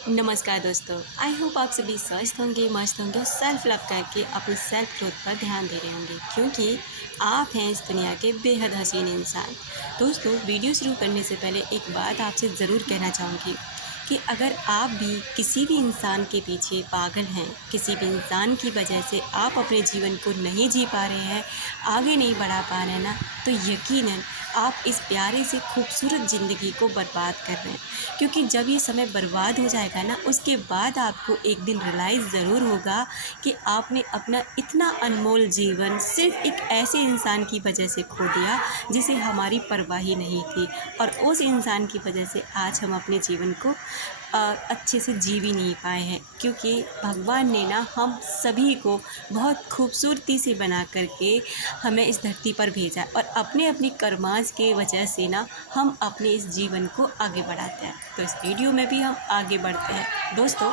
नमस्कार दोस्तों। I hope आप सभी स्वस्थ होंगे, मस्त होंगे और सेल्फ लव करके अपनी सेल्फ ग्रोथ पर ध्यान दे रहे होंगे, क्योंकि आप हैं इस दुनिया के बेहद हसीन इंसान। दोस्तों, वीडियो शुरू करने से पहले एक बात आपसे ज़रूर कहना चाहूँगी कि अगर आप भी किसी भी इंसान के पीछे पागल हैं, किसी भी इंसान की वजह से आप अपने जीवन को नहीं जी पा रहे हैं, आगे नहीं बढ़ा पा रहे हैं ना, तो यकीनन आप इस प्यारे से खूबसूरत ज़िंदगी को बर्बाद कर रहे हैं। क्योंकि जब ये समय बर्बाद हो जाएगा ना, उसके बाद आपको एक दिन रियलाइज़ ज़रूर होगा कि आपने अपना इतना अनमोल जीवन सिर्फ़ एक ऐसे इंसान की वजह से खो दिया जिसे हमारी परवाह ही नहीं थी, और उस इंसान की वजह से आज हम अपने जीवन को अच्छे से जी भी नहीं पाए हैं। क्योंकि भगवान ने ना हम सभी को बहुत खूबसूरती से बना करके हमें इस धरती पर भेजा, और अपने अपनी कर्मांश के वजह से ना हम अपने इस जीवन को आगे बढ़ाते हैं। तो इस वीडियो में भी हम आगे बढ़ते हैं। दोस्तों,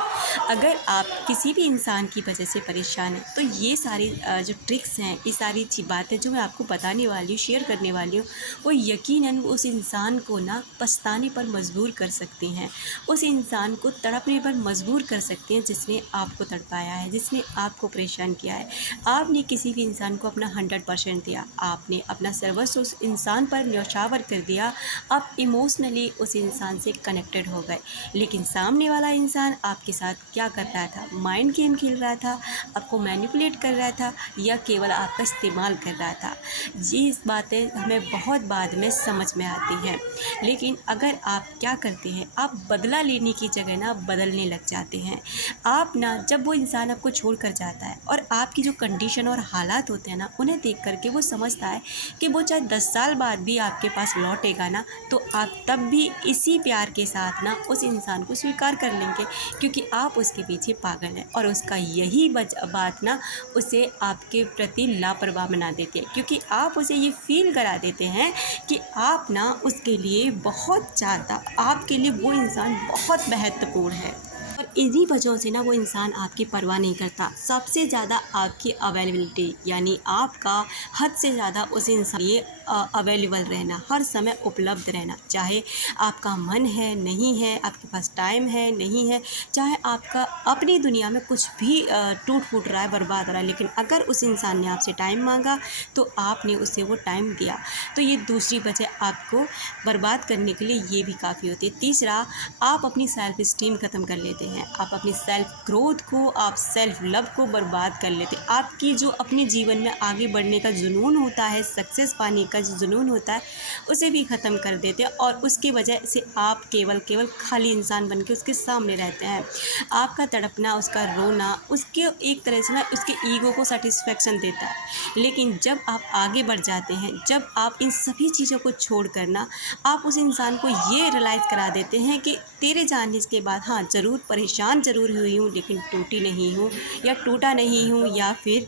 अगर आप किसी भी इंसान की वजह से परेशान हैं, तो ये सारी जो ट्रिक्स हैं, ये सारी अच्छी बातें जो मैं आपको बताने वाली हूँ, शेयर करने वाली हूँ, वो यकीनन उस इंसान को ना पछताने पर मजबूर कर सकती हैं। उस इंसान को तड़पने पर मजबूर कर सकती हैं जिसने आपको तड़पाया है, जिसने आपको परेशान किया है। आपने किसी भी इंसान को अपना 100% दिया, आपने अपना सर्वस्व उस इंसान पर न्यौछावर कर दिया, आप इमोशनली उस इंसान से कनेक्टेड हो गए। लेकिन सामने वाला इंसान आपके साथ क्या कर रहा था? माइंड गेम खेल रहा था, आपको मैनिपुलेट कर रहा था, या केवल आपका इस्तेमाल कर रहा था? ये इस बातें हमें बहुत बाद में समझ में आती हैं। लेकिन अगर आप क्या करते हैं, आप बदला लेने की जगह ना बदलने लग जाते हैं। आप ना, जब वो इंसान आपको छोड़ कर जाता है और आपकी जो कंडीशन और हालात होते हैं ना, उन्हें देख कर के वो समझता है कि वो चाहे 10 साल बाद भी आपके पास लौटेगा ना, तो आप तब भी इसी प्यार के साथ ना उस इंसान को स्वीकार कर लेंगे, क्योंकि आप उसके पीछे पागल हैं। और उसका यही बात ना उसे आपके प्रति लापरवाह बना देती है, क्योंकि आप उसे ये फील करा देते हैं कि आप ना उसके लिए बहुत ज़्यादा, आपके लिए वो इंसान बहुत महत्वपूर्ण है। और इन्हीं वजहों से ना वो इंसान आपकी परवाह नहीं करता। सबसे ज़्यादा आपकी अवेलेबिलिटी, यानी आपका हद से ज़्यादा उस इंसान ये अवेलेबल रहना, हर समय उपलब्ध रहना, चाहे आपका मन है नहीं है, आपके पास टाइम है नहीं है, चाहे आपका अपनी दुनिया में कुछ भी टूट फूट रहा है, बर्बाद हो रहा है, लेकिन अगर उस इंसान ने आपसे टाइम मांगा तो आपने उसे वो टाइम दिया। तो ये दूसरी वजह आपको बर्बाद करने के लिए ये भी काफ़ी होती है। तीसरा, आप अपनी सेल्फ इस्टीम ख़त्म कर लेते हैं, आप अपनी सेल्फ ग्रोथ को, आप सेल्फ लव को बर्बाद कर लेते हैं। आपकी जो अपने जीवन में आगे बढ़ने का जुनून होता है, सक्सेस पाने का जो जुनून होता है, उसे भी ख़त्म कर देते हैं, और उसकी वजह से आप केवल केवल खाली इंसान बन के उसके सामने रहते हैं। आपका तड़पना, उसका रोना, उसके एक तरह से ना उसके ईगो को सेटिस्फेक्शन देता है। लेकिन जब आप आगे बढ़ जाते हैं, जब आप इन सभी चीज़ों को छोड़ कर ना आप उस इंसान को ये रियलाइज़ करा देते हैं कि तेरे जाने के बाद हाँ, ज़रूर परेशान ज़रूर हुई हूँ, लेकिन टूटी नहीं हूँ या टूटा नहीं हूँ। या फिर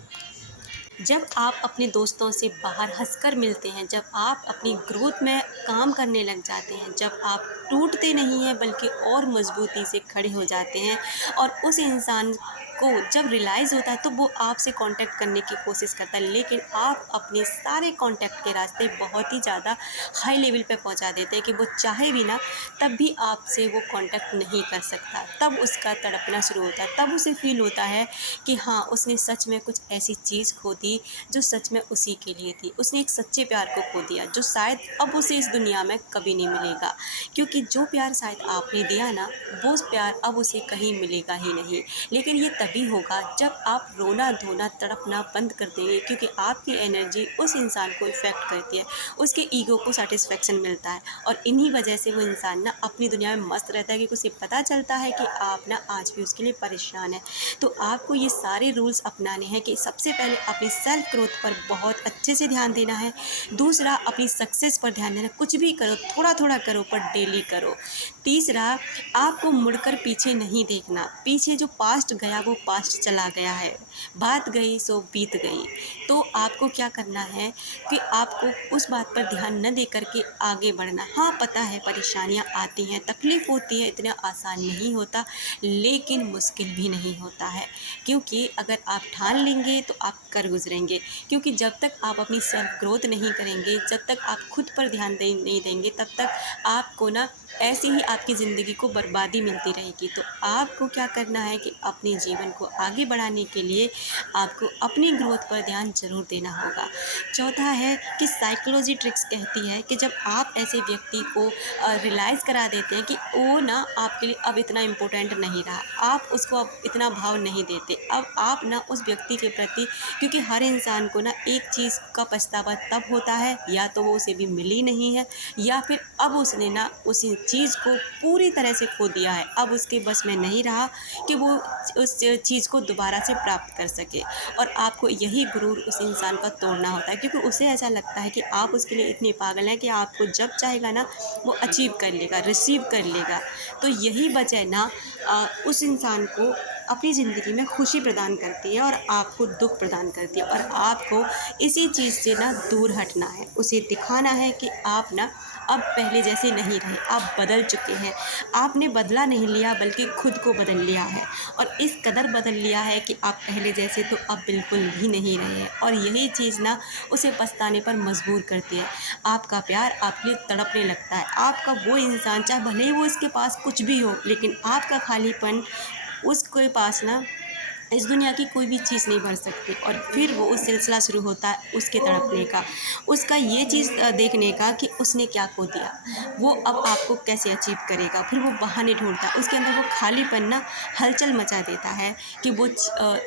जब आप अपने दोस्तों से बाहर हंसकर मिलते हैं, जब आप अपनी ग्रोथ में काम करने लग जाते हैं, जब आप टूटते नहीं हैं बल्कि और मजबूती से खड़े हो जाते हैं, और उस इंसान को जब रियलाइज़ होता है तो वो आपसे कांटेक्ट करने की कोशिश करता है, लेकिन आप अपने सारे कांटेक्ट के रास्ते बहुत ही ज़्यादा हाई लेवल पे पहुंचा देते हैं कि वो चाहे भी ना, तब भी आपसे वो कांटेक्ट नहीं कर सकता। तब उसका तड़पना शुरू होता है, तब उसे फील होता है कि हाँ, उसने सच में कुछ ऐसी चीज़ खो दी जो सच में उसी के लिए थी। उसने एक सच्चे प्यार को खो दिया जो शायद अब उसे इस दुनिया में कभी नहीं मिलेगा, क्योंकि जो प्यार शायद आपने दिया ना, वो प्यार अब उसे कहीं मिलेगा ही नहीं। लेकिन ये तभी होगा जब आप रोना धोना तड़पना बंद कर देंगे, क्योंकि आपकी एनर्जी उस इंसान को इफ़ेक्ट करती है, उसके ईगो को सेटिस्फेक्शन मिलता है, और इन्हीं वजह से वो इंसान ना अपनी दुनिया में मस्त रहता है, क्योंकि उसे पता चलता है कि आप ना आज भी उसके लिए परेशान हैं। तो आपको ये सारे रूल्स अपनाने हैं कि सबसे पहले अपनी सेल्फ ग्रोथ पर बहुत अच्छे से ध्यान देना है। दूसरा, अपनी सक्सेस पर ध्यान देना, कुछ भी करो थोड़ा थोड़ा करो पर डेली करो। तीसरा, आपको मुड़कर पीछे नहीं देखना, पीछे जो पास्ट गया वो पास्ट चला गया है, बात गई सो बीत गई। तो आपको क्या करना है कि आपको उस बात पर ध्यान न दे करके आगे बढ़ना। हाँ, पता है परेशानियाँ आती हैं, तकलीफ़ होती है, इतना आसान नहीं होता, लेकिन मुश्किल भी नहीं होता है, क्योंकि अगर आप ठान लेंगे तो आप कर गुजरेंगे। क्योंकि जब तक आप अपनी सेल्फ ग्रोथ नहीं करेंगे, जब तक आप खुद पर ध्यान नहीं देंगे, तब तक आपको ना ऐसे ही आपकी ज़िंदगी को बर्बादी मिलती रहेगी। तो आपको क्या करना है कि अपने जीवन को आगे बढ़ाने के लिए आपको अपनी ग्रोथ पर ध्यान ज़रूर देना होगा। चौथा है कि साइकोलॉजी ट्रिक्स कहती है कि जब आप ऐसे व्यक्ति को रियलाइज़ करा देते हैं कि वो ना आपके लिए अब इतना इम्पोर्टेंट नहीं रहा, आप उसको अब इतना भाव नहीं देते, अब आप ना उस व्यक्ति के प्रति, क्योंकि हर इंसान को ना एक चीज़ का पछतावा तब होता है, या तो वो उसे भी मिली नहीं है, या फिर अब उसने ना उसी चीज़ को पूरी तरह से खो दिया है, अब उसके बस में नहीं रहा कि वो उस चीज़ को दोबारा से प्राप्त कर सके। और आपको यही गुरूर उस इंसान का तोड़ना होता है, क्योंकि उसे ऐसा लगता है कि आप उसके लिए इतने पागल हैं कि आपको जब चाहेगा ना वो अचीव कर लेगा, रिसीव कर लेगा। तो यही वजह ना उस इंसान को अपनी ज़िंदगी में खुशी प्रदान करती है और आपको दुख प्रदान करती है, और आपको इसी चीज़ से ना दूर हटना है। उसे दिखाना है कि आप ना अब पहले जैसे नहीं रहे, आप बदल चुके हैं। आपने बदला नहीं लिया बल्कि खुद को बदल लिया है, और इस कदर बदल लिया है कि आप पहले जैसे तो अब बिल्कुल भी नहीं रहे हैं, और यही चीज़ ना उसे पछताने पर मजबूर करती है। आपका प्यार आपके लिए तड़पने लगता है। आपका वो इंसान, चाहे भले ही वो इसके पास कुछ भी हो, लेकिन आपका खालीपन उसके पास ना इस दुनिया की कोई भी चीज़ नहीं भर सकती। और फिर वो उस सिलसिला शुरू होता है उसके तड़पने का, उसका ये चीज़ देखने का कि उसने क्या खो दिया, वो अब आपको कैसे अचीव करेगा। फिर वो बहाने ढूंढता है, उसके अंदर वो खालीपन ना हलचल मचा देता है कि वो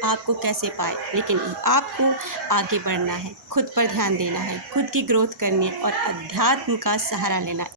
आपको कैसे पाए। लेकिन आपको आगे बढ़ना है, खुद पर ध्यान देना है, खुद की ग्रोथ करनी है और अध्यात्म का सहारा लेना है।